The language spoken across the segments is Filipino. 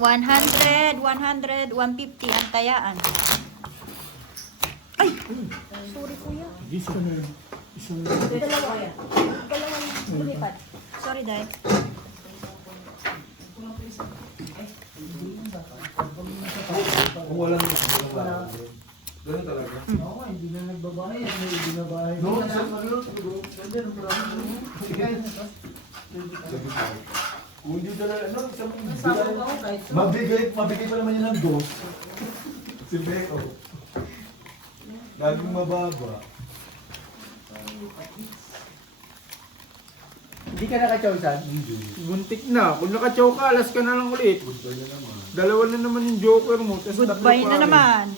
100, 100, 150 ang tayaan. Ay! Sorry kuya. Dalawang lumipad. Sorry, Day. Kung walang ganun talaga. Oo, hindi na nagbabayad. May binabayad. No, kung hindi talaga, ano, mabigay pa naman yan ng dos. Si Beko. Laging mababa. Hindi ka naka-chowsan? Hindi. Buntik na. Kung naka-chow ka, alas ka na lang ulit. Goodbye na naman. Dalawa na naman yung joker mo. Goodbye na naman.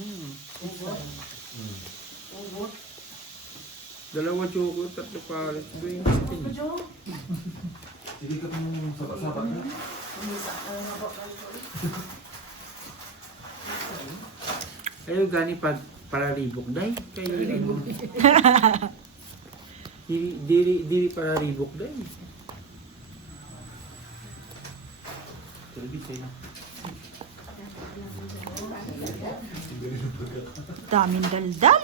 Dalawa joker, tatlo pares. Sige ka mong sabat-sabat na. Ayaw gani pag para ribok. Day, kayo ribok. Diri para ribok day. Televisyon na. Daming daldal.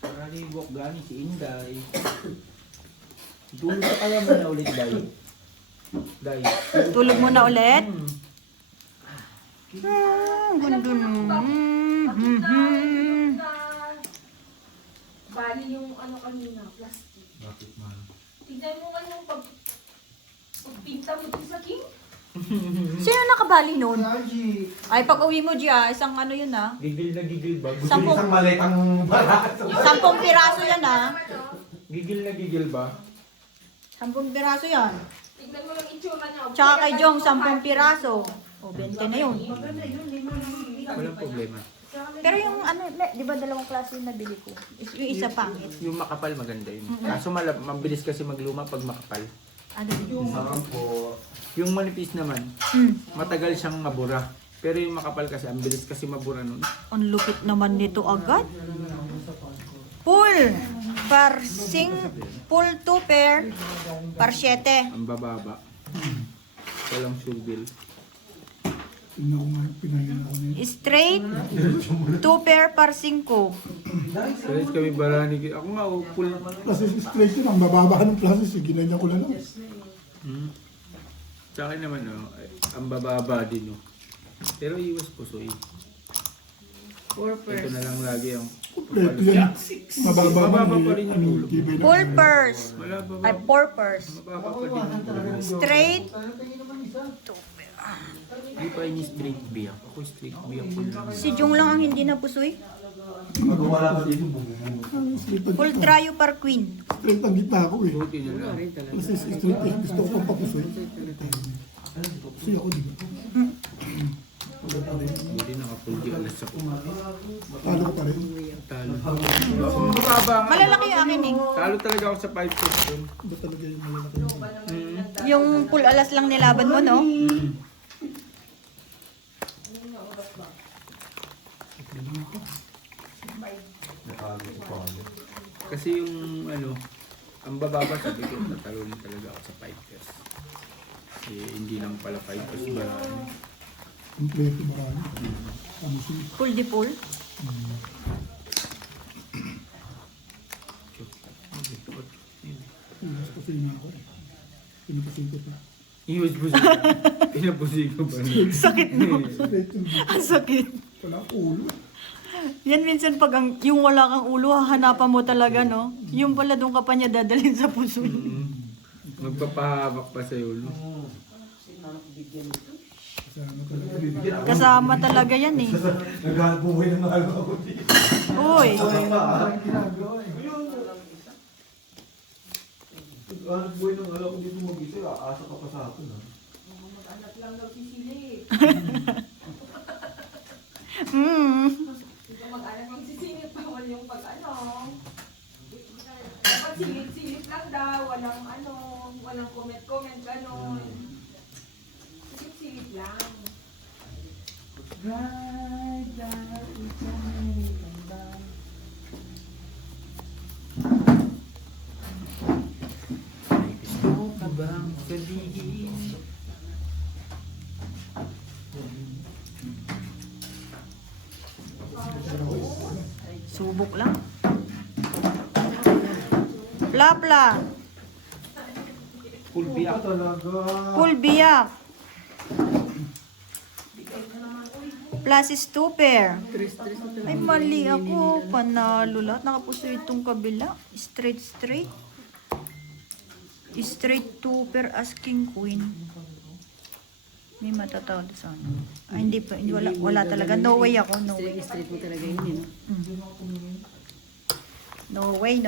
Para ribok gani si Inday. Tulog ka kaya mo na ulit, Day. Day. Tulog mo na ulit? Gundo Gundun. Bali yung ano kanina, plastic. Bakit man? Tignan mo nga yung pagpinta mo dun sa king. Sino nakabali nun? Ay, pag uwi mo, Gia, isang ano yun ah. Gigil na gigil ba? Sampung- Isang maletang barato. 10 piraso yan ah. Gigil na gigil ba? 10 piraso yan. Tignan mo yung itsura niya. Tsaka kay Jong, 10 piraso. O, 20 na yun. Walang problema. Pero yung ano, di ba dalawang klase yung nabili ko? Yung isa pangit. Yung makapal maganda yun. Kaso mabilis kasi magluma pag makapal. Ano yun? Sarang po. Yung manipis naman, matagal siyang mabura. Pero yung makapal kasi, ang bilis kasi mabura nun. Ang lupit naman nito agad. Full! Full 2 pair. Par 7. Ang bababa. Walang subil. Straight. 2 pair par 5. Kahit kami barani. Ako nga, full. Kasi straight yun, ang bababa ng plasis, ginanya ko lang. Sa akin naman, ang bababa din. Pero iwas po, so ito na lang lagi ang Kompleto yan. Mababa Mababa man pa rin yung ulo. Full purse. Wala ba ba? Ay, 4 purse. Mababa pa din yung ulo. Straight. Hindi pa ini straight B ako. Ako straight B ako lang. Si Jong lang ang hindi napusoy. Pag wala ka dito, Full trio par queen. Straight ang gitna ko eh. Buti na lang. Kasi straight eh, gusto ko pang papusoy. Kasi ako di ba? Buti nakapulgi alas ako. Talo ko pa rin. Talo. Mababa nga. Malalaki yung akin eh. Talo talaga ako sa 5 question. Ba talaga yung malalaki? Yung full alas lang nilaban mo, no? Kasi yung ang bababa sabi ko natalo na talaga ako sa 5 test. Hindi lang pala 5 test ba? Kompleto marami. Ano siya? Full di full. Ulas kasi nga ako eh. Pinapasin ko pa. Iwas po siya. Pinapusi ko pa. Sakit mo. Straight yung Ang sakit. wala ulo. Yan minsan pag yung wala kang ulo, hahanapan mo talaga, no? Yung pala doon ka pa niya dadalhin sa puso. Magpapahawak pa sa'yo. No? Kasama talaga yan eh. naghahanap buhay ng mahal ako dito. Uy. Parang ginagawa eh. Naghahanap buhay ng mahal ako dito mag-isa. Aasa ka pa sa akin ha. Mag-anak lang daw si Silip. Mag-anak lang si Silip. Bawal yung pag-ano. Dapat silip-silip lang daw. Walang comment-comment, gano'n. Silip-silip lang. bang sabihin? Subok lang. Pla-pla. Full biyak. Talaga. Full biyak. Plus is 2 pair. Ay, mali ako. Panalo lahat. Nakapuso itong kabila. Straight. Straight 2 pair as king queen. May matatawad sa ano. Ay, hindi pa. Hindi, wala talaga. No way ako. No way. Straight mo talaga yun, eh. No way.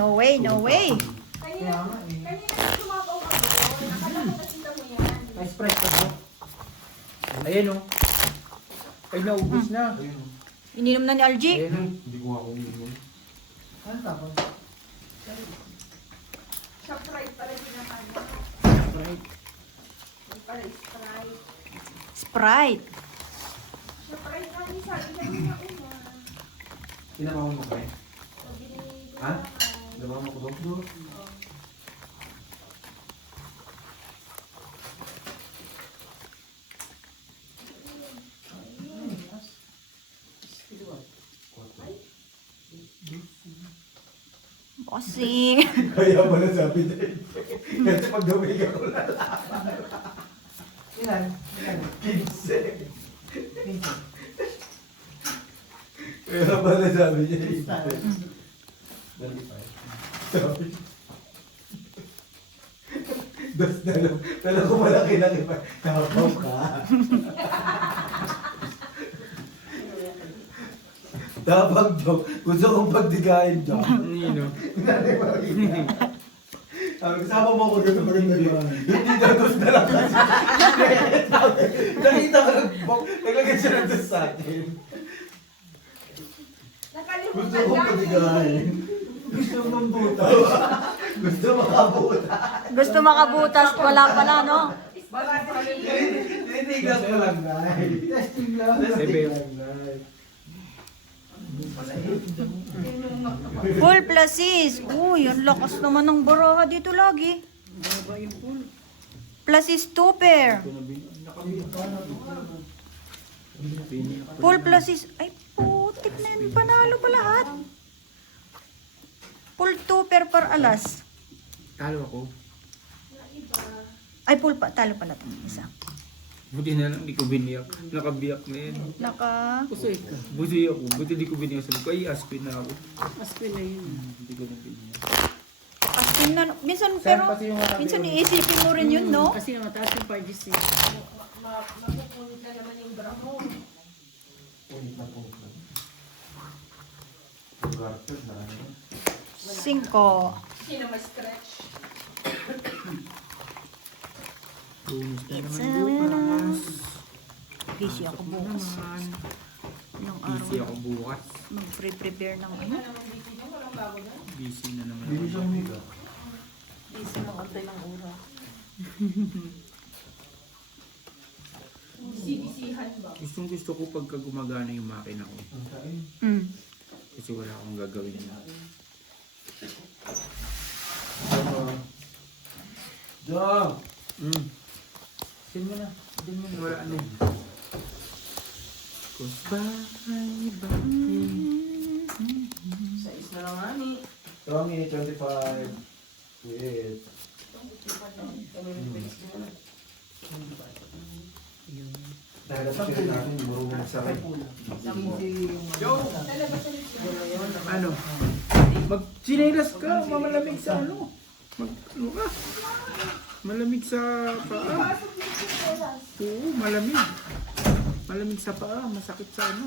Kanina sumabaw ka doon. Akala ko nakita mo yan. May Sprite ka ba? Ayan o. Ay, naubos na. Ininom na ni RG. Ayan o. Hindi ko nga uminom. Ano tapos? Shoprite pala ginakanya. Right. Yung pala Sprite. Sprite. Shoprite nga ni sabi niya na una. Kinamahon mo kayo? Sabi ni Ha? Kinamahon mo ko doon? Bossy. Kaya pala sabi niya. Kasi pag dumig ako lalaman. Ilan? 15. Kaya pala sabi niya. 25. Sabi. Dos na lang. Pero kung malaki lang iba, tapaw ka. Tapang joke. Gusto kong pagdigayin joke. Nino. Sabi, kasama mo ako dito maganda yun. Hindi na dos na lang kasi. Nakita ko naglagay siya ng dos sa akin. Gusto Nakalimutan kong lang. pagdigayin. Gusto mong butas. Gusto makabutas. Gusto makabutas. Wala pala, no? Tinigas ko lang, Nay. Testing lang. Testing lang, Nay. Full plus is. Uy, ang lakas naman ng baraha dito lagi. Plus is 2 pair. Full plus is. Ay, putik na yun. Panalo pa lahat. Full 2 pair per alas. Talo ako. Ay, full pa. Talo pala itong isa. Buti na lang, hindi ko biniyak. Nakabiyak na yan. Pusoy ka. Buti ako. Buti di ko biniyak. Sabi ko, ay, aspin na ako. Aspin na yun. Hindi ko na biniyak. Asin na. Minsan, pero, minsan iisipin mo rin yun, no? Kasi nga mataas yung parties eh. Mapupunod na naman yung bra mo. Punit na punit na. Yung garter na ano. 5. Sino ma-stretch? Bonus na It's naman bukas. Busy ako bukas. Ilang araw Busy ako bukas. mag-prepare ng ano. Busy na naman Hindi ako. siyang mega. Busy mag-antay ng oras. Bisi-bisihan ba? Gustong gusto ko pagka gumagana yung makina ko. Ang kain. Kasi wala akong gagawin na. Jom! Sin mo na. Sin mo na. Wala ano. Goodbye, bye. Rongi, 25. Wait. Dahil sa sila natin, marunong magsakay. Ano? Mag-chinelas ka. Mamalamig sa ano. Ano ka? Malamig sa paa. Oo, malamig. Malamig sa paa. Masakit sa ano.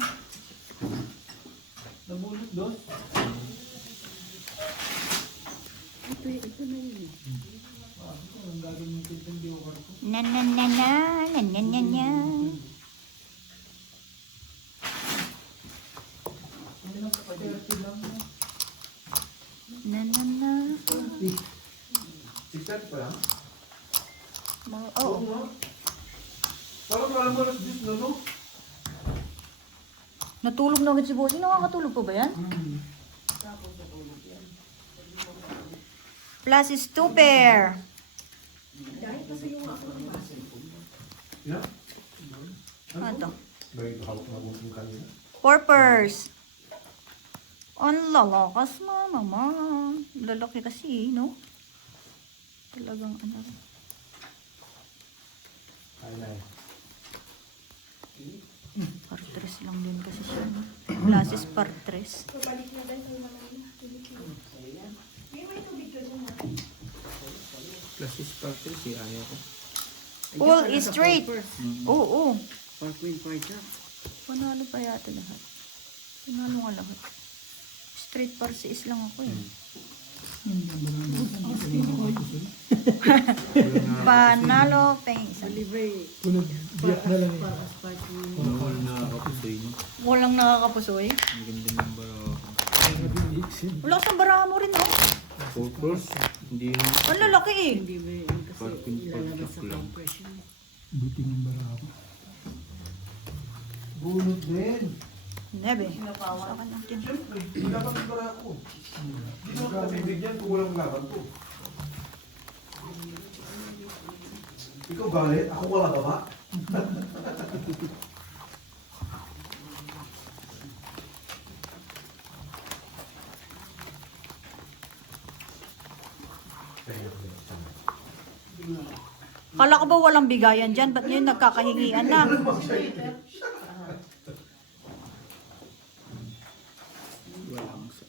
Nabulot doon. Ito na yun. Na na na na na na na na. Na na na. 6:30 pa lang? Oo. Parang wala mo alas 10 na no? Natulog na agad si Bossy. Nakakatulog pa ba yan? Plus is 2 pair. Yeah? Ano to? May hawak na buong kanina. Porpers. Ang lalakas na naman. Lalaki kasi, no? Talagang ano. Ay, nay. Partres lang din kasi siya. No? Classes partres. Pabalik na tayo sa mga may tubig ko dyan ha. Plus is part 3, si ayaw ko. All is straight. Oo. Park Queen Park Jack. Panalo pa yata lahat. Panalo nga lahat. Straight parsis lang ako eh. Panalo, pengi isa. Libre. Tulog, biyak na lang eh. Park as Park Queen. Mahal na kapusoy mo. Walang nakakapusoy. Ang ganda ng barako. Wala sa baraha mo rin, oh. Purpose, hindi mo. Ang lalaki eh. Hindi ba yun kasi Park Queen Park ilalabas sa Jack lang. compression. Buti ng bara ako. Bunot din. Nebe. Sa akin ang tin. Siyempre, laban ng bara ako. Hindi mo ka bibigyan kung walang laban ko. Ikaw galit, ako wala baba. Kala ko ba walang bigayan dyan? Ba't ngayon nagkakahingian na? Walang sa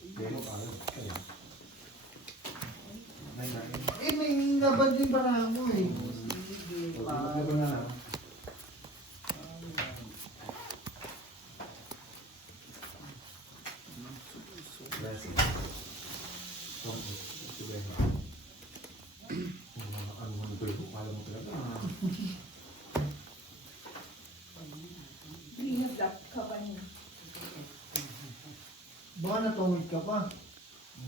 Eh, may laban din bara mo eh. Baka natungod ka pa.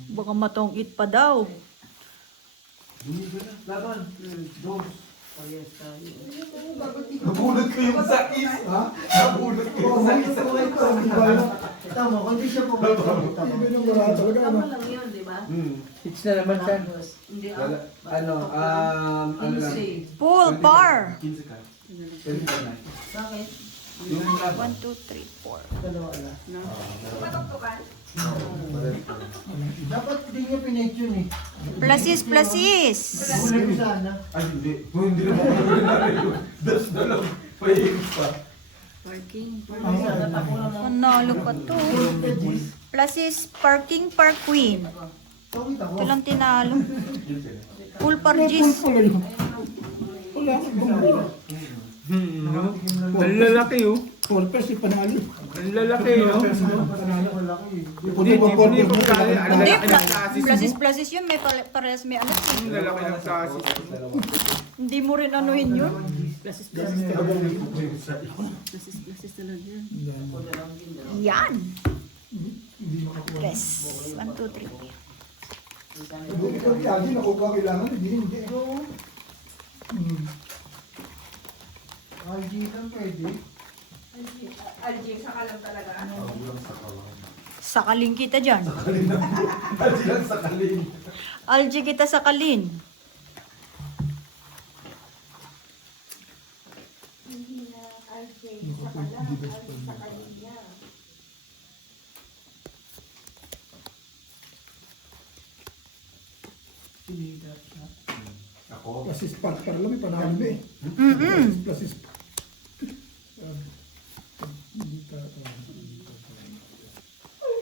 Baka matongit pa daw. Laban. Dos. Parehas tayo. Nabulot ko yung sa is, ha? Nabulot ko yung sa is. Tama, kung di siya pumunta. Tama. Iba ng bara talaga ano. lang yun, di ba? Hits na naman siya. Hindi Ano lang. Full par. 15 ka. 10 ka na. Bakit? Yung laban. 1, 2, 3, 4. Dalawa na. Patok-tokan. Dapat di niya pinake yun eh. Pluses, pluses. Una ko sana. Ay, hindi. Hindi naman ako nangyari yun. Das na lang. Pahihigit pa. Parking. Panalo pa to. Pluses, parking, park queen. Tawid ako. Ito lang tinalo. 15. Full pargis. Wala akong bumula. no? Ang lalaki oh. Porpers yung panalo. Ang lalaki no? Panalo ko laki eh. Hindi, hindi mo kaya. Ang Hindi, lalaki ng chassis pluses, mo. pluses yun. May parehas may alas eh. Ang lalaki ng chassis. Hindi mo rin anuhin yun. Plasis talaga yan. Yan. Hindi makakuha. Tres. 1, 2, 3. Buti ko lagi nakukuha kailangan. Hindi. RG lang pwede. Algier, saka lang talaga. Sakaling kita dyan. Kasi lang sa kalin. Algi kita sakalin. Hindi na Algier, saka lang. Algier, saka linya. Sinidat siya. Ako. Plus is part para lang may panalo na eh. Mm-mm. Plus is hindi ka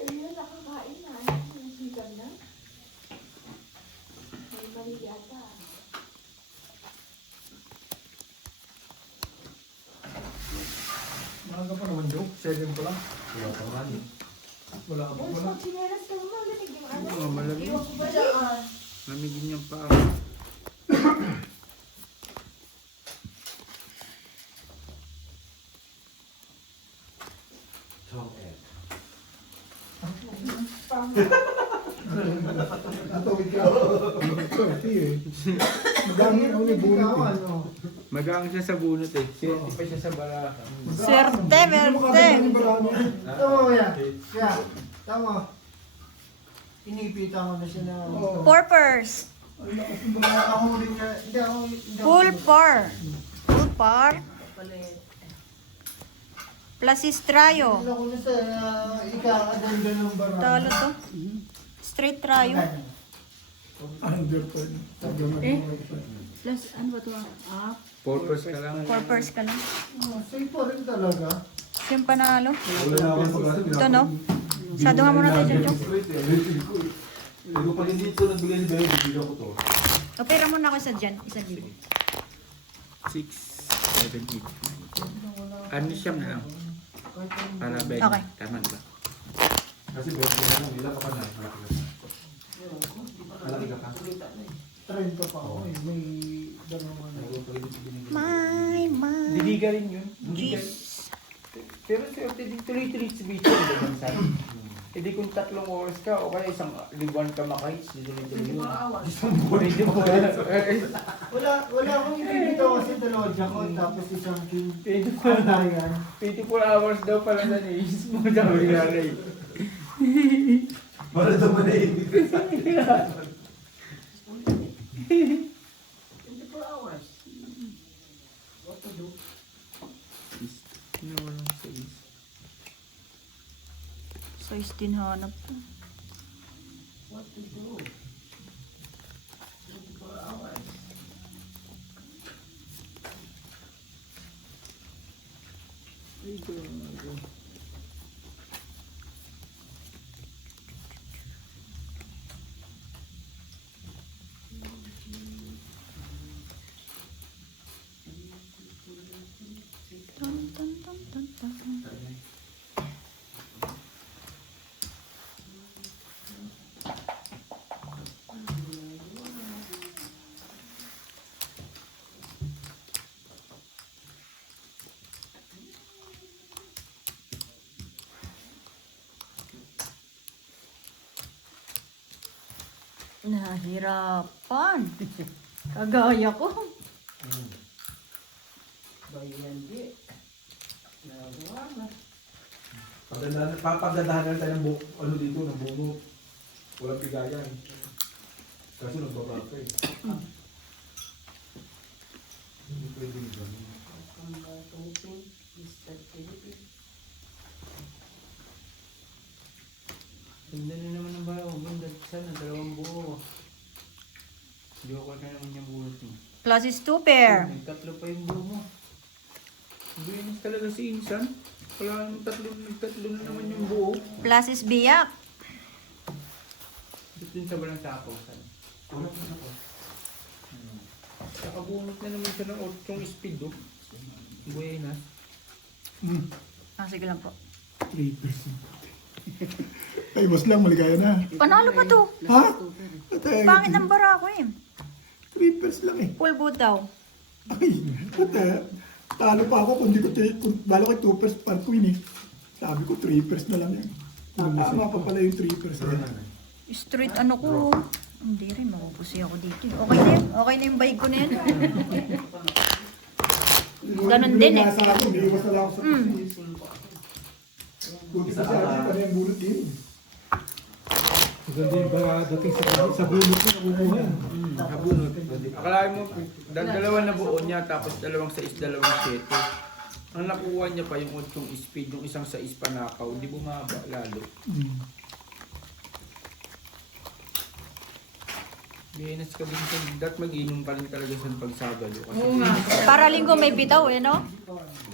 Ayun, nakakain na. Yung sigang na. May mali yata. Maaga pa naman daw. 7 pa lang. Wala pa man. Wala ka pa Tapos wala. pag sinelas ka mo, malamig yung ano. Oo, malamig. Iwan ko ba dyan? Lamigin niya pa. Chong Ed. Natawid ka. Swerte eh. Madami ako ni Ikaw bunot eh. ano? Magang siya sa bunot eh. Hindi pa siya sa baraka. Swerte, Hindi mo verte. makakita ng barano. Tama mo yan. Kaya, tama. Inipita mo na siya na. Oo. Porpers. Ang lakas ng barano. Nakahuli niya. Hindi ako. Full par. Full par. Palit. Plus Strayo. Hindi ako na sa ikakaganda ng barang. Talo to. Straight Trayo. Under pa. Eh? Plus, ano ba ito? Up. Purpose ka lang. 4 pairs ka lang. Safe pa rin talaga. Yung panalo. Wala na akong pag-asa. Ito no? Saduhan mo na tayo dyan, Chong. Pero pag hindi ito nagbigay ni Bebe, bibigyan ko to. Opera mo na ako sa dyan. 1,000. 6, 7, 8, 9. Ano siyam na lang? Para Ben. Okay. Tama ba? Kasi Bebe, ilan ka pa na. Malaki ka pa. 30 pa ako eh. May dalawang ano. My. Diliga rin yun. Diliga. Jeez. Pero tuloy-tuloy sa beach yun, diba, San? E di kung 3 oras ka, o kaya isang libuan ka makahits, tuloy-tuloy yun. Pwede mo Wala akong ibibitaw kasi dalawa jackot tapos isang king. Pwede po. Ano yan? 24 hours daw pala na naisip mo, sabi nga rin. Para daw manahimik. 24 hours. What to do? Nawalan sa is. Size din hanap ko. What to do? 24 hours. Dun, dun, dun, dun, dun. Nahirapan. Kagaya ko. Bayan di. Nagawa na. Pagdadahanan tayo ng ano dito, ng bunot. Walang pigayan. Kaso nagbaba ka eh. Hindi pwede nito. Ang batupin. Mr. Philippine. Ganda na naman ang bayaw. Ganda sana, 2 buo. Joke na naman yung bulot mo. Plus is 2 pair. May 3 pa yung buo mo. Buenos talaga si Insan. Wala nang 3 na naman yung buo. Plus is biyak. Dito din sa balang sapaw. San? Wala pa na po. Nakabunot na naman siya ng 8 speed do. Buenas. Sige lang po. 3%. Ay, boss lang, maligaya na. Panalo pa to. Ha? Atay, Pangit ang bara ko eh. 3% lang eh. Full boot daw. Ay, atay. Talo pa ako kung di ko, kung balo ko 2% par queen eh. Sabi ko 3% na lang yan. Tama pa pala yung 3%. Street ano ko. Hindi rin, makupusi ako dito. Okay na yun. Okay na yung bike ko na yan. Ganon din eh. Sa akin, may iwas na lang ako sa buti pa sa akin, pa yung bulot din. Maganda yung ba dating sa bunot ko nakukuha. Nakabunot. Akalain mo, dalawa na buo niya, tapos 2 6, 2 7. Ang nakuha niya pa yung 8 speed, yung isang 6 panakaw, di bumaba lalo. Binas ka din sa dat mag-inom pa rin talaga sa pagsagalo. Kasi Oo nga. Para linggo may bitaw eh, no?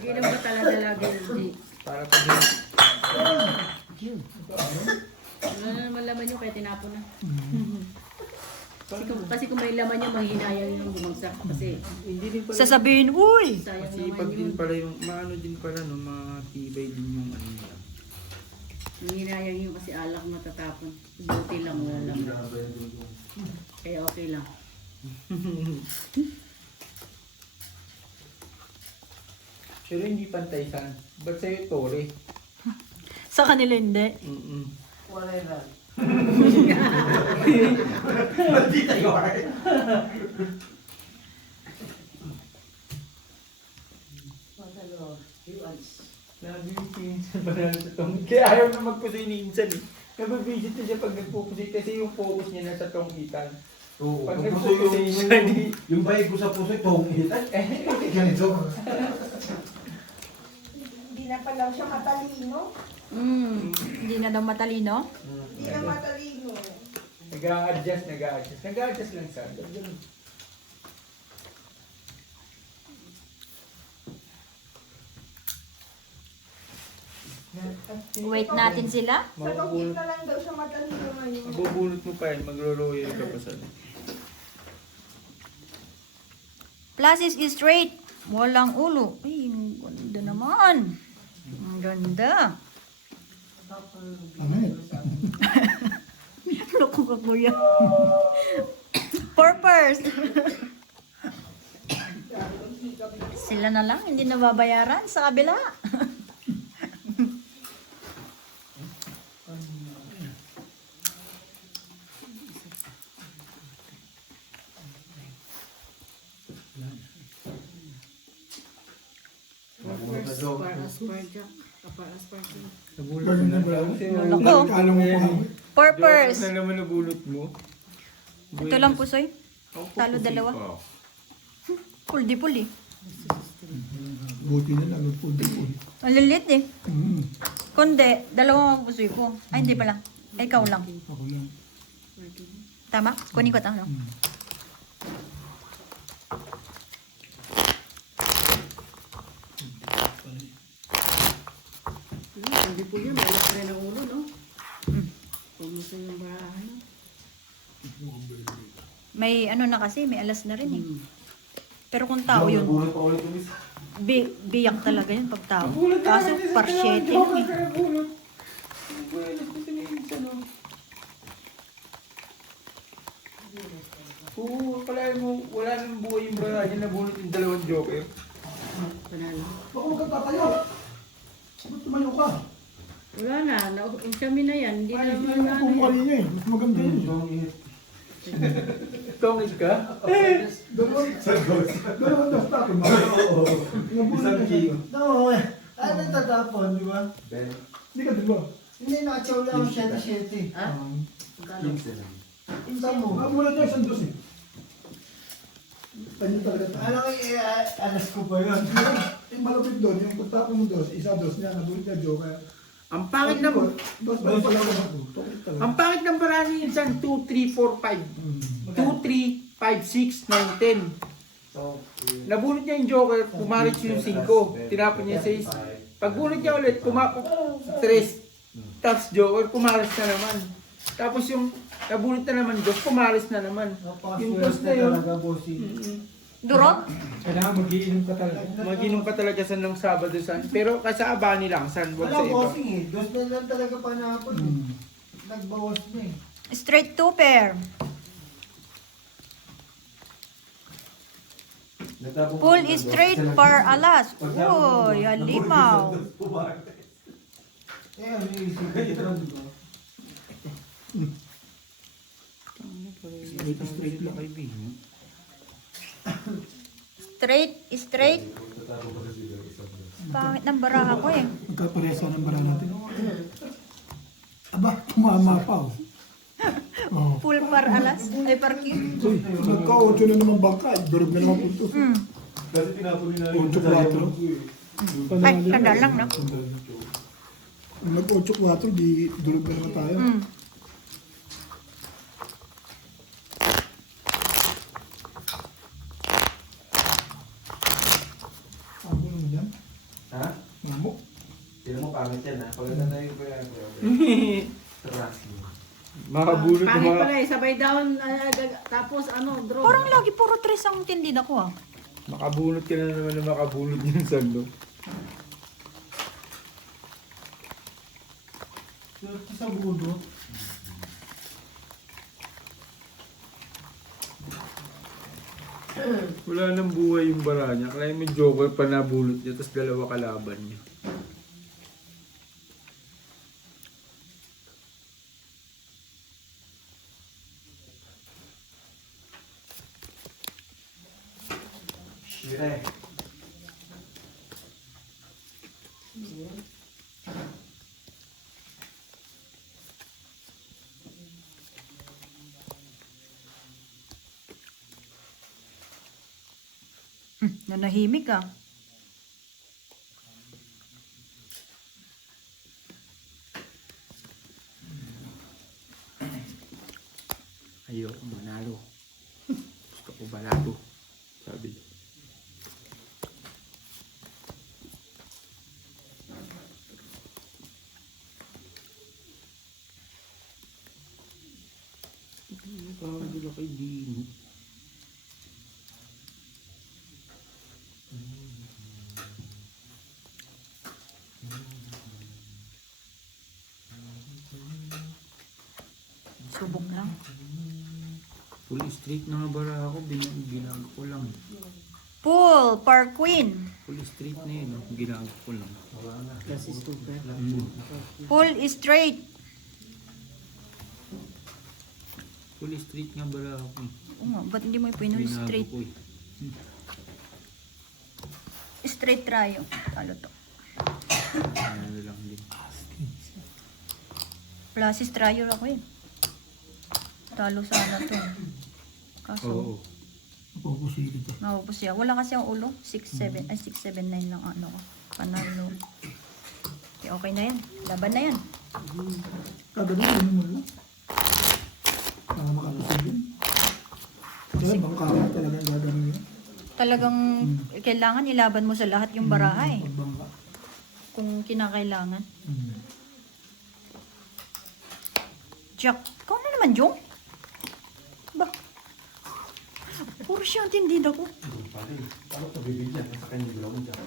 Ginom ko talaga lagi. Hindi. para pag Wala na naman laman yun, kaya tinapon na. Kasi kung may laman yun, manghinayang yung bumagsak. Kasi hindi din pala. Sasabihin, uy! sayang Kasi naman pag yun. din pala yung, maano din pala no, matibay din yung ano niya. Manghinayang yun kasi alak matatapon. Buti lang, wala laman. Kaya okay lang. Pero hindi pantay san. Ba't sa'yo tore? Sa kanila hindi. Whatever. Hindi tayo eh. Magalo, US. Lagi yung pinsan pa na sa tong. Kaya ayaw na magpusoy ni Insan eh. Nababisit na siya pag nagpupusoy kasi yung focus niya nasa tong itan. Oo, Pag yung puso nag-focus siya, yung bayig ko sa puso, tongit. Ay, ganito. Hindi na pala siya matalino. Hindi na daw matalino. Hindi na matalino. Nag-a-adjust lang sa ganun. Wait natin sila. Sa logit na lang daw siya matalino ngayon. Mabubulot mo pa yan, magro-royal ka pa sa Plus is straight. Walang ulo. Ay, ang ganda naman. Ang ganda. Ano eh? Loko ka, kuya. Purpose. Sila na lang, hindi nababayaran sa kabila. Ganun na ba? Loko. Kalong mo pa. Purpose. na naman nabulot mo. Ito lang po, Soy. Talo dalawa. Puldi-puli. Buti na lang, nagpundi-pundi. Ang lilit eh. Mm. Kundi, dalawa ang pusoy ko. Ay, hindi pala. Ay, ikaw lang. Ako lang. Tama? Kunin ko ito. No? Hindi po yun, malak rin ang ulo, no? Pumusa yung barahan. May ano na kasi, may alas na rin eh. Pero kung tao yun, Nabulot pa ulit yung isa. biyak talaga yun pag tao. Kaso, parsyete yun eh. Oo, akalain mo, wala nang buhay yung bra niya, nabulot yung dalawang joker. Panalo. Baka huwag kang tatayo. Ba't tumayo ka? Wala na, yung kami na yan, hindi na Ay, naman hindi na mo kung kanina eh. Mas maganda yun eh. Tongit. Tongit ka? Dalawang dos tapon. Isang king. No, ano tatapon, di ba? Ben, Hindi ka diba? Hindi, nakachaw lang ako 7-7. Ha? king sila. Insa mo. Mamulat niya isang dos eh. Tanyo talaga tayo. Alam ko, alas ko pa yun. Yung malapit doon, yung pagtapon mo dos, isa dos niya, nabulit niya joker. Ang pangit na Dos ba yung pala ako? Tokit talaga. Ang pangit ng paraan niya dyan, 2, 3, 4, 5. 2, 3, 5, 6, 9, 10. So, Nabulot niya yung joker, pumalit yung 5. Tinapon niya yung 6. Pagbulot niya ulit, 3. Tapos joker, pumalis na naman. Tapos yung nabulot na naman, dos, pumalis na naman. Yung dos na yun. talaga, bossing. Durot? Kailangan mag-iinom ka talaga. Mag-inom ka talaga sa ng Sabado san. Pero sa Abani lang, san, wag Wala, sa iba. bossing eh. Dos na lang talaga panapon. Nagbawas na eh. Straight two pair. Full straight par alas. Uy, alimaw. Eh, ano yung isip ko, di ba? Straight lang. Straight. Pangit ng baraha ko eh. Magkaparesa ng bara natin. Aba, tumama pa oh. Oh. Full par alas. Ay, par king. Uy, nagka-8 na naman bangka. Durog na naman punto. kasi tinapon nila yung 8-4. Ay, tanda lang no? Kung nag-8-4, di durog na naman tayo. Abo naman yan. Ha? Mamok. Tira mo pangit yan ha. Pagkata na yung kaya ko. Trust me. Makabulot ng Pangit mga... pala eh, sabay down, tapos ano, draw. Parang lagi puro tres ang tindi na ko ah. Makabulot ka na naman na makabulot yung sando. Swerte sa budo. Wala nang buhay yung bara niya. Kaya may joker pa nabulot niya, tapos dalawa kalaban niya. Shire. Nanahimik ah. Ayoko manalo. Gusto ko balado. Sabi. Parang hindi kay Dino. Subok lang. Full street na nga bara ako. Binago ko lang. Pool, Park Queen. Full street na yun. Ginago ko lang. Kasi super. Pool straight. Full street nga bara ako. Oo nga, ba't hindi mo ipinull Binago straight? ko eh. Straight tayo. Talo to. Ano lang din. Plasis trial ako eh. Talo sana to. Kaso, Oo. Pupusilip ito. mapupos siya. Wala kasi ang ulo. 6'7", ay 6'7", 9 lang ano ko. Panalo. Okay, okay na yan. Laban na yan. Kada na yun mo lang. Para makapusilip. Kaya bangka ka talaga gagawin yun. Talagang kailangan ilaban mo sa lahat yung baraha eh. Pagbangka. Kung kinakailangan. Jack, ikaw na naman, Jong? Ba? Puro siya ang tindida ko. Ano ito bibigyan? Nasa kanya bilawin dyan.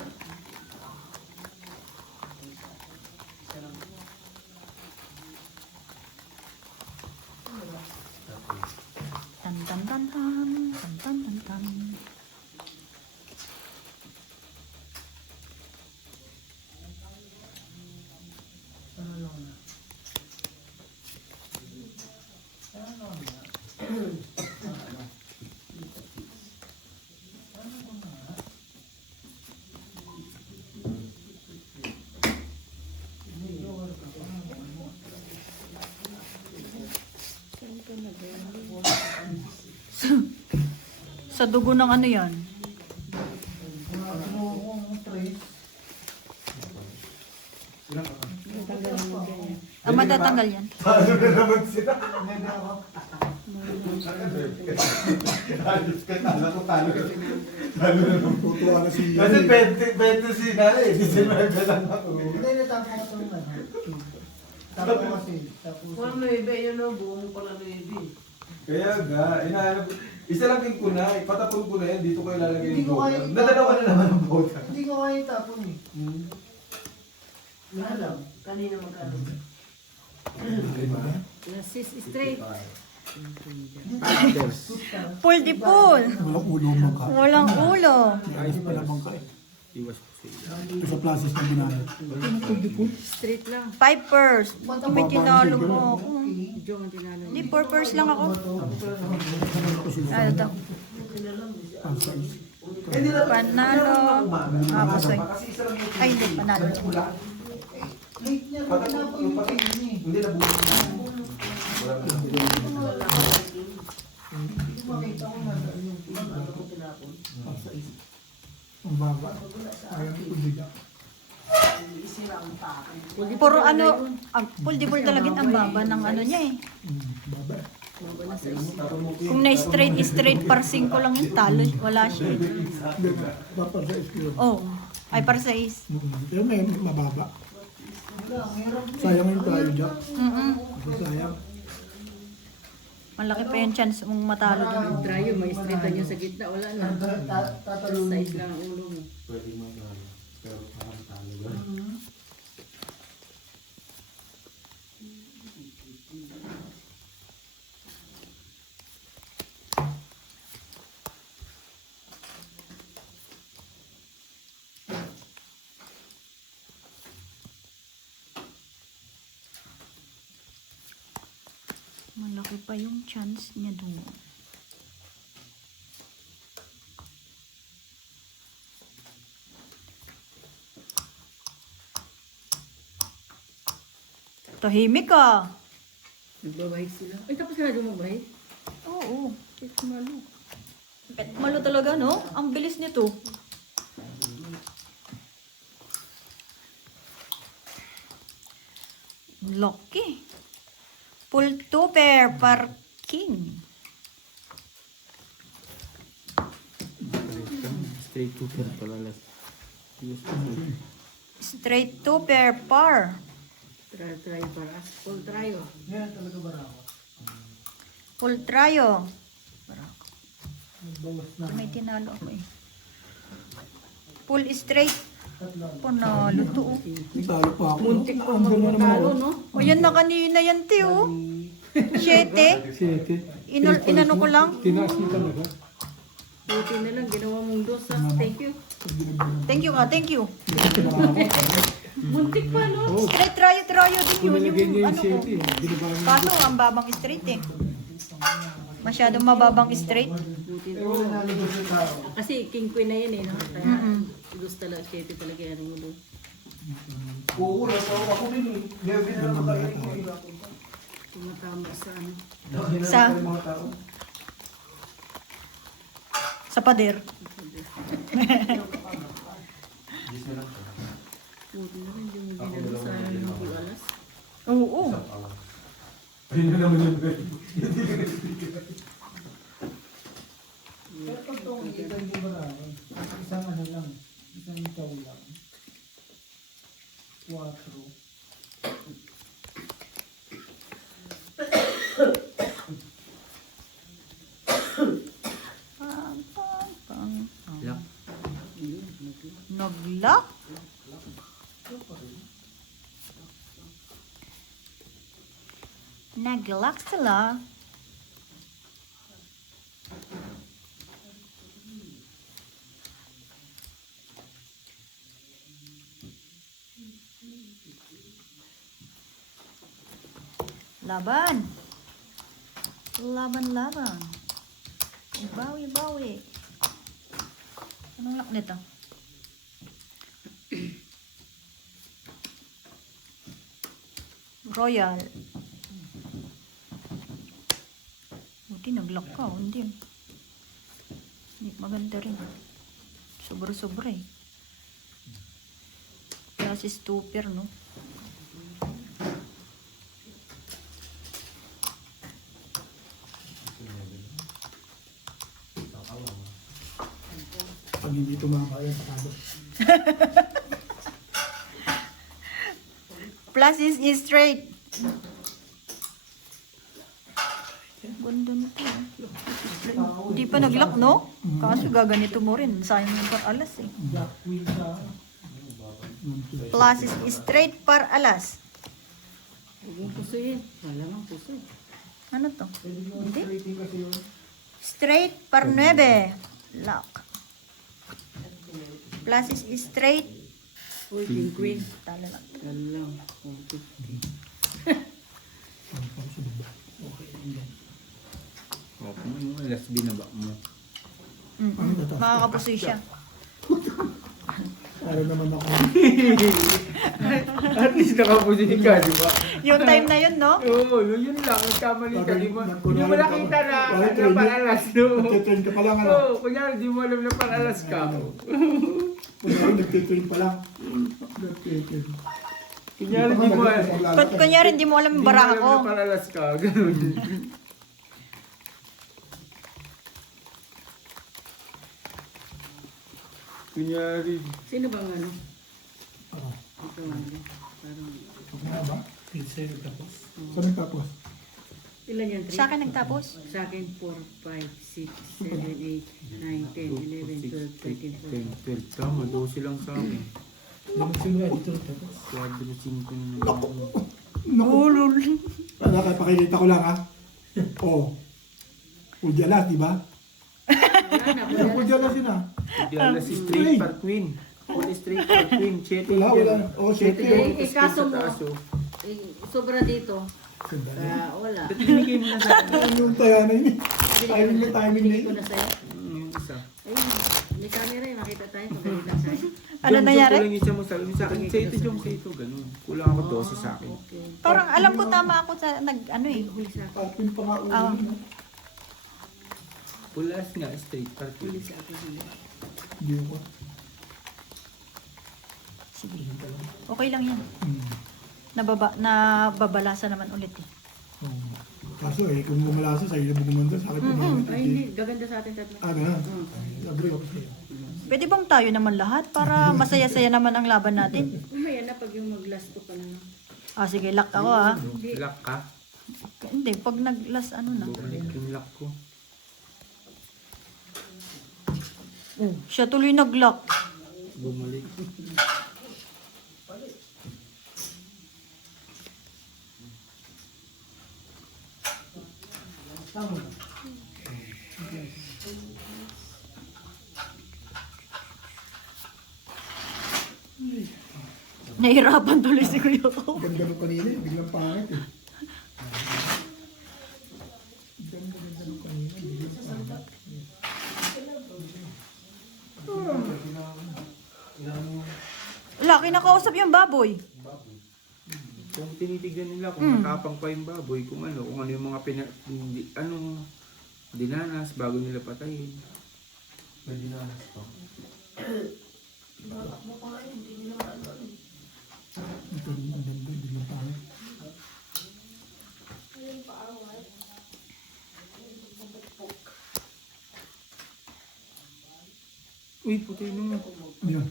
Tan tan tan tan, tan tan tan tan. Sa dugo ng ano yan? Matatanggal yan. Talo na naman sila. Ayos ka, talo ko, talo ka. Talo na naman. Tutuwa na si... Kasi 20 si Nala eh. 19 lang ako. Hindi, natapos ko itong ano. Tapos ko kasi. Tapos. Kung nuebe, yun o, buong pala nuebe. Kaya ga, inahanap. Isa lang din ko na, patapon ko na yan, dito ko ilalagay Hindi yung ko bola. kaya- Nadalawa na naman ang bola. Hindi ko kaya itapon eh. Ano lang. Kanina magkano? Lasis straight. Pool di pool. Walang ulo ang bangka. Walang ulo. Ayos pala bangka eh. Iwas ko sa iyo. Ito sa plasis na ginamit. Straight lang. 5 purse. May tinalo mo ako. Jong ang tinalo Hindi, niya. 4 purse lang ako. Ano to? Panalo. Tapos ay. Ay, hindi, panalo. Late niya rin tinapon yung team eh. Hindi na bulo. Wala na. Hindi ko makita ko na yung team. Ano ko tinapon? Ang baba. Ayaw ko bigyan. Puro ano, pool di pool talaga ang baba ng ano niya eh. Baba. Kung na-straight, straight par 5 lang yung talo. Wala siya eh. Bapa sa iskiyo. Oh, ay par 6. Pero may mababa. Wala, ang hirap. Sayang yung tayo dyan. Sayang. Malaki pa yung chance mong matalo doon. Ang trayo, may straight na yun sa gitna. Wala na. Tatalon. Size lang ang ulo mo. Pwede mo na. Pero parang talo ba? Malaki pa yung chance niya doon. Tahimik ka. Nagbabahit sila. Ay, tapos ka na dumabahit? Oo. Shit, malo. Pet malo talaga, no? Ang bilis nito. Lucky. Full 2 pair parking. Straight to per pala last. Straight 2 pair par. Try para as full try oh. Yan talaga ba ako? Full tryo. Bawas na. May tinalo ako eh. Full straight. Tatlo. Panalo to. Oh. Talo pa ako. Muntik pa Ang ganda naman magmatalo, ako. no? O yan na kanina yan, te, oh. 7. Inano ko lang. Tinaas mo talaga. Buti na lang, ginawa mong dos. Thank you. Thank you ka, thank you. Muntik pa, no? Straight tryo din yun. Yung ano ko. Kaso ang babang straight eh. Masyadong mababang straight. Buti Eh, wala na libos yung tao. Kasi king queen na yan eh, no? Kaya gusto talaga, 7 talaga yan mo doon. Oo, ako din eh. Never na makain ko. Tumatama sa ano. Sa- mga tao. Sa pader. Buti na lang, hindi mo ginano sa mga alas. Oo. Ayun na naman yung bed. Pero pag itong kita hindi ba na isang ano lang, isang ikaw lang. 4. Pang, pang, pang. Lock. Naglock. Naglock sila. Laban. Laban. Bawi. Anong lock nito? Royal. Buti nag-lock ka. Hindi. Maganda rin. Sobra-sobra eh. Kasi stupper, no? Pag hindi tumama yan, sakado. Plus is straight. Ganda nito. Hindi pa nag-lock, no? Kaso gaganito mo rin. Sayang yung par alas eh. Black wheel sa Plus is straight par alas. Huwag mong pusuyin. Wala mang pusoy. Ano to? pwede mo Hindi. rating kasi yun. Straight par 9. Lock. Plus is straight. Uy, king queen. Talo lang. Alam. O, kung ano, last binaba mo. Makakapusoy siya. Para naman ako. At least nakapusin ka, di ba? Yung time na yun, no? Oo, yun lang. Nagkamali ka, di ba? Hindi mo nakita na palalas, no? Nagtitrain ka pa lang, ano? Oo, kunyari, di mo alam na palalas ka. Kunyari, nagtitrain pa lang. Nagtitrain. Kunyari, di mo alam. Kunyari, hindi mo alam yung baraha ko. na palalas ka, ganun. Kunyari. Sino bang ano? Oo. Ito ano? Parang, Nga ba? Saan tapos? ilan yan? 3? Sa akin nagtapos. Sa akin, 4, 5, 6, 7, 8, 9, 10, 11, 12, 13, 14. 12. Tama, 12 lang sa akin. Nagsimula dito tapos. Quadro 5 na naman. Naku. Para kaya pakikita ko lang, ha? Oo. Pudyalas, di ba? Wala na, wala na. Pudyalas yun, ha? Ideal si straight par queen. Full straight par queen. Chetty. Wala. Oo, Chetty chetty. Eh, kaso mo, sobra dito. Kaya wala. Ba't binigay mo na sa akin? Ano yung taya na yun? Timing na timing na Binigay ko yun. na sa'yo. Yung isa. Ayun, may camera eh, makita tayo kung ganito sa'yo. Ano nangyari? Yung isa mo sa akin. Sa ito, yung sa ito. Ganun. Kulang ako 12 sa akin. Okay. Parang alam ko tama ako sa ano eh. Huli sa akin. Tapin pa nga ulo. Ah. Pulas nga, straight parking. Pulis ako sila. Hindi ko. Sige. Okay lang yan. Hmm. Nababalasan naman ulit eh. Oh. Kaso kung bumalasa sa iyo, bumanda sa akin. Ay, hindi. Gaganda sa atin tatlo. Ganun. Mm. Agree ako sa'yo. Pwede bang tayo naman lahat para masaya-saya naman ang laban natin? Umaya na pag yung mag-last ko pa na. Ah, sige, lock ako ah. Lock ka? Hindi, pag nag-last ano na. Bumalik yung lock ko. Siya tuloy nag-lock. Bumalik. Tama. Nahirapan tuloy si Kuya ko. Ganda nung kanina, biglang pangit eh. Ganda nung kanina, biglang pangit. Wala, kinakausap yung baboy. Kung tinitignan nila kung matapang pa yung baboy, kung ano yung mga dinanas bago nila patayin. May dinanas pa. Ito rin, ang ganda, biglang pangit. Uy, puti nung. Yun.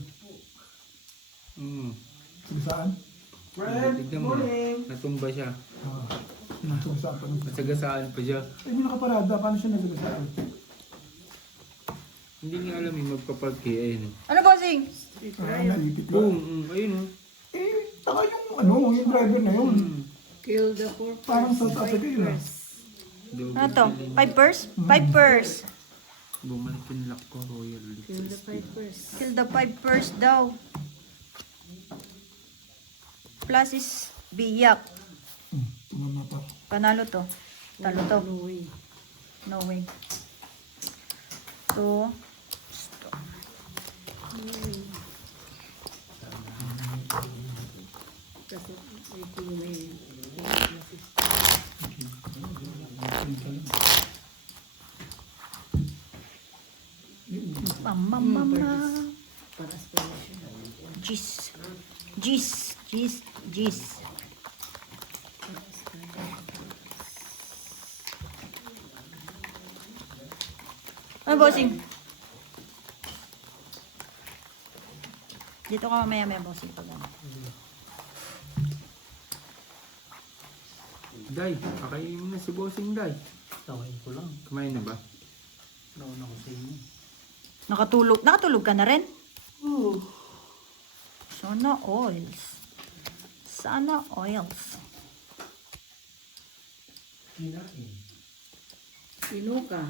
Kung saan? Tignan mo. Natumba siya. Kung saan pa nung. Nasagasaan pa siya. Eh, hindi nakaparada. Paano siya nagagasaan? Hindi niya alam yung magpapark eh. Ayun. Ano bossing? Nalipit lang. Boom! Ayun o. Eh, taka yung driver na yun. Kill the purpose. Parang South Africa yun ah. Ano to? 5 purse? 5 purse. Bumalik yung lock ko, Royal. Kill the pipers. Kill the 5 purse daw. Plus is biyak. Tumama pa. Panalo to. Talo to. No way. No way. So, Kasi ay kulay. mama. Paras pa siya. Jis. Jis. Jis. Jis. Ano bossing? Dito ka mamaya bossing pag ano. Day, kakainin mo na si Bossing Day. Tawain ko lang. Kumain na ba? Nauna ko sa inyo. Nakatulog ka na rin? Sana oils. Sana oils. Sino ka?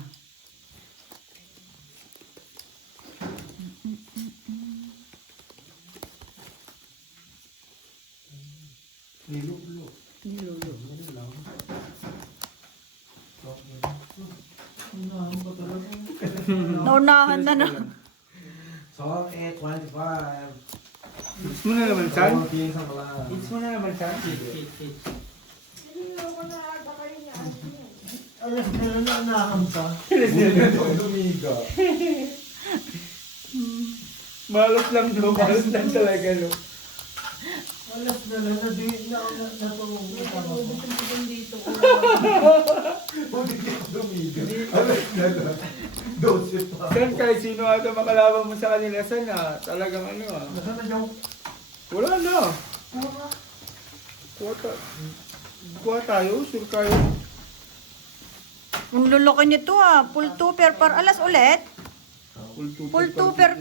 Nilolo. Nilolo. Naunahan na na. Song 825. Hits mo na naman, San? Pinsan ko lang. Hits mo na naman, San? Alas na lang na nakamsa. Lumiga. Malos lang no, malos lang talaga no. Alas na lang na di natulong ko pa ako. Dito ko. Lumiga. Alas na lang. 12 pa. San, kahit sino ata makalaban mo sa kanila, San talagang ano Nasaan na dyan? Wala na. Kuha tayo, sure kayo. Ang lulaki nito Full tupper par alas ulit. Full tupper.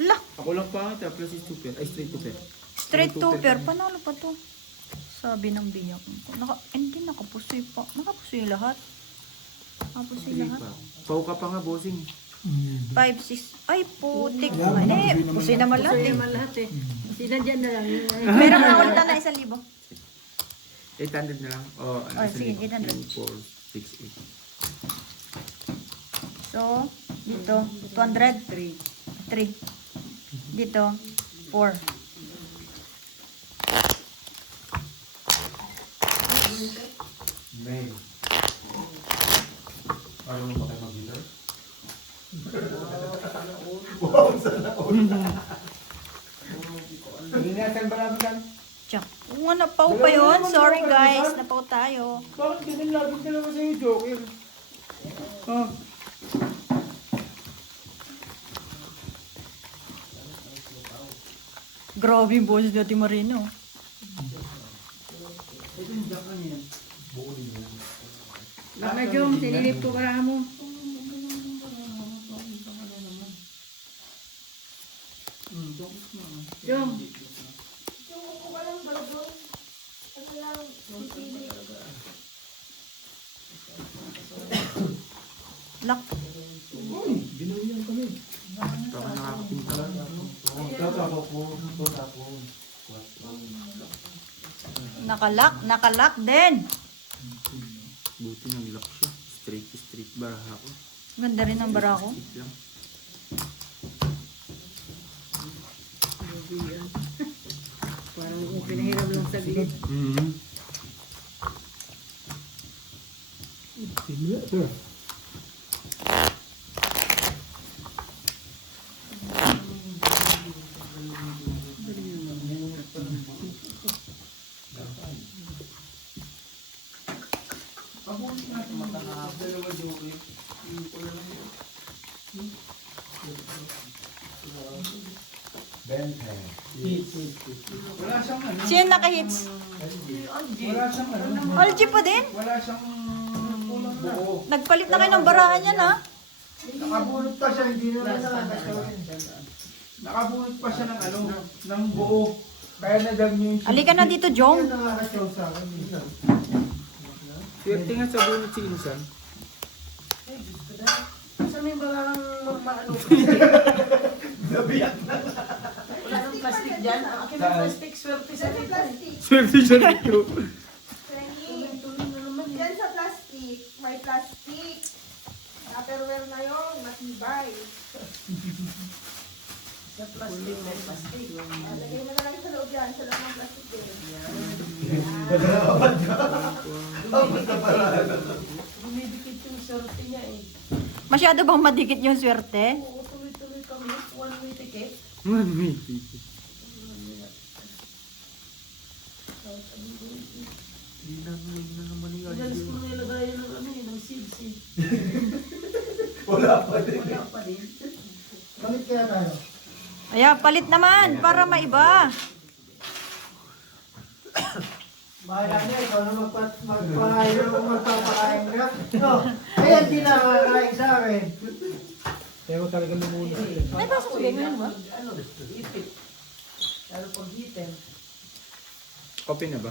La, Ako lang pa ata, plus is super. Ay, straight super. straight tupper. Panalo pa to. Sabi ng biyak ko. Hindi nakapusoy pa. Nakapusoy lahat. Nakapusoy lahat. Pau ka pa nga, Bossing. 5, 6. Ay, putik. Ay, pusoy naman lahat Gusto eh. naman lahat eh. Sinadyan na lang. Pero nakaulit na 1,000. 800 na lang. O, ano, Oh, sige, 800. 4, 6, 8. So, dito, 200. 3. Dito, 4. May. Paano mo ba kayo mag-dealer? Hindi natin ba namin kan? Tsak. Oo nga, napaw pa yun. Sorry guys, napaw tayo. Bakit ganun laging dalawa sa'yo, Joker? Oh. Grabe yung boses ni Ate Marino. Baka Jom, sinilip ko para mo. Jom, Yung upo ka lang ba doon? Ano lang, pipili. Lak. Ginawian kami. Nakalak din. Buti nang lock siya. Straight baraha ko. Ganda rin ang bara ko. Straight lang. parang pinahiram lang saglit. Simulator. Wala siyang ano. Sino naka-hits? Wala siyang ano. Algie pa din? Wala siyang buo. Nagpalit na kayo ng barahan yan ha? Nakabulot pa siya, hindi naman nakakasawin. Nakabunot pa siya ng ano, ng buo. Kaya nadag niyo yung Halika na dito, Jong. Hindi nakakasaw sa akin. swerte nga sa bunot si Insan. Saan may barang maano? Wala nang plastic dyan. Akin ang plastic, swerte sa Diyan sa dito. plastic. Swerte siya dito. Diyan sa plastic, may plastic. Tupperware na yun, matibay. Sa plastic, may plastic. Lagay mo na lang sa loob yan, sa loob ng plastic din. Bumibikit yung swerte niya eh. Masyado bang madikit yung swerte? Oo, tuloy-tuloy kami. One way ticket. Mami. Madalas ko nang ilagayan ng ano eh, ng seeds eh. Wala pa din. Wala pa din. Bakit kaya tayo? Ayan, palit naman para maiba. Bahala niya, ikaw na magpapakain o magpapakain ka. No, kaya hindi na makakain sa akin. Pero talaga lumuna sila. May baso ko din ngayon ba? Ano, ipit. Lalo pag hitin. Open na ba?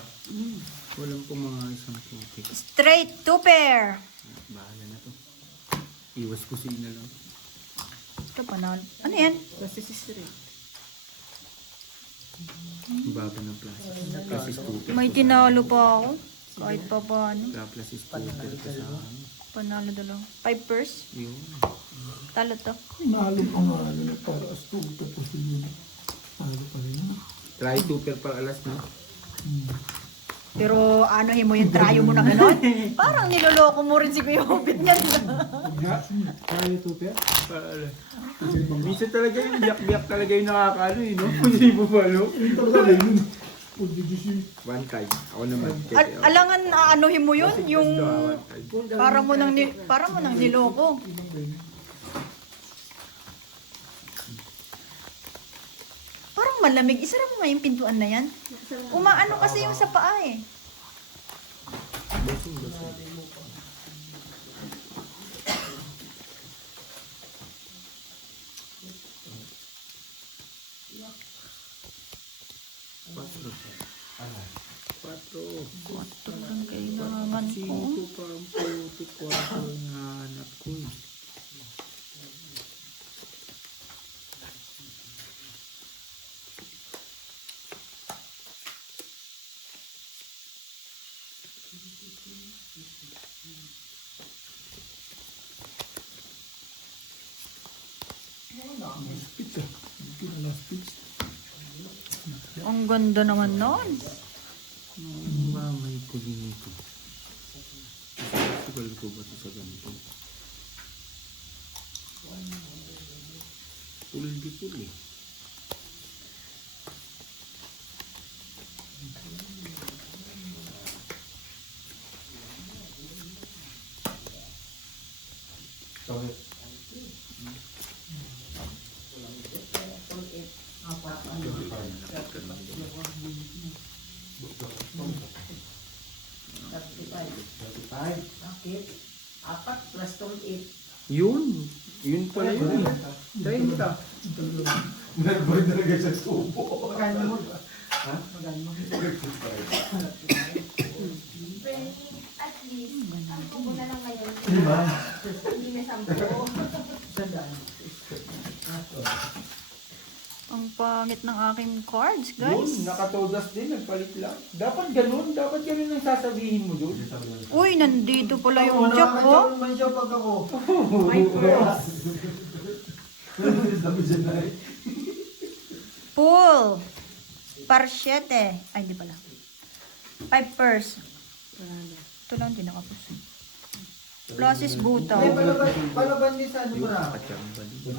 Walang po mga isang putik. Straight two pair. Bahala na to. Iwas ko sila lang. Ito panalo. Ano yan? Kasi si straight. Ang baba ng plastic. Plus is scooter. May tinalo pa ako. Kahit pa paano. Plus is scooter ka sa akin. Panalo dalawa. 5 pairs. Yun. Talo to. Nalo pa nga ano para astuto po sila. Nalo pa rin. Try super para alas na. Pero ano mo yung trayo mo na gano'n? Parang niloloko mo rin si Kuya Hubit niyan. Kaya tuper? Para alas. Minsan talaga yung biyak-biyak talaga yung nakakaano eh, no? Hindi mo balo. Ito talaga yun. Pagdidisi. One time. Ako naman. Alangan aanuhin mo yun? Yung One time. parang mo nang niloko. Parang malamig. Isara mo nga yung pintuan na yan. Umaano kasi yung sa paa eh. Quatro. Ito lang kailangan ko. Cinco pa ang puti. Quatro yung hanap ko eh. Spits ah. Hindi na last spits. Ang ganda naman nun. Ang mamay ko din ito. Festival ko ba ito sa ganito? Full di full eh. Sorry. Bakit? 4 plus 8. Yun pala yun. Dahil ka. Meron ba rin talaga siya subo? Magkano mo? Ha? Magkano mo? At least, ang tubo na lang ngayon. Diba? Hindi na 10. Sandaan. Ang pangit ng aking cards, Yun, guys. nakatodas din, nagpalit lang. Dapat ganun ang sasabihin mo doon. Uy, nandito pala yung jack, oh. Nakakataon man siya pag ako. My first. Pool. Par 7. Ay, hindi pala. 5 purse. Ito lang, hindi nakapos. Pluses butaw. Ay, palaban din sa ano marami.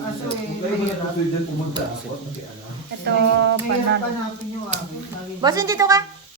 Aso eh, Kaya mo mahirap. na dyan pumunta ako. Kasi alam. Ito, Mahirap panalo. hanapin yung akin. Boss, dito ka.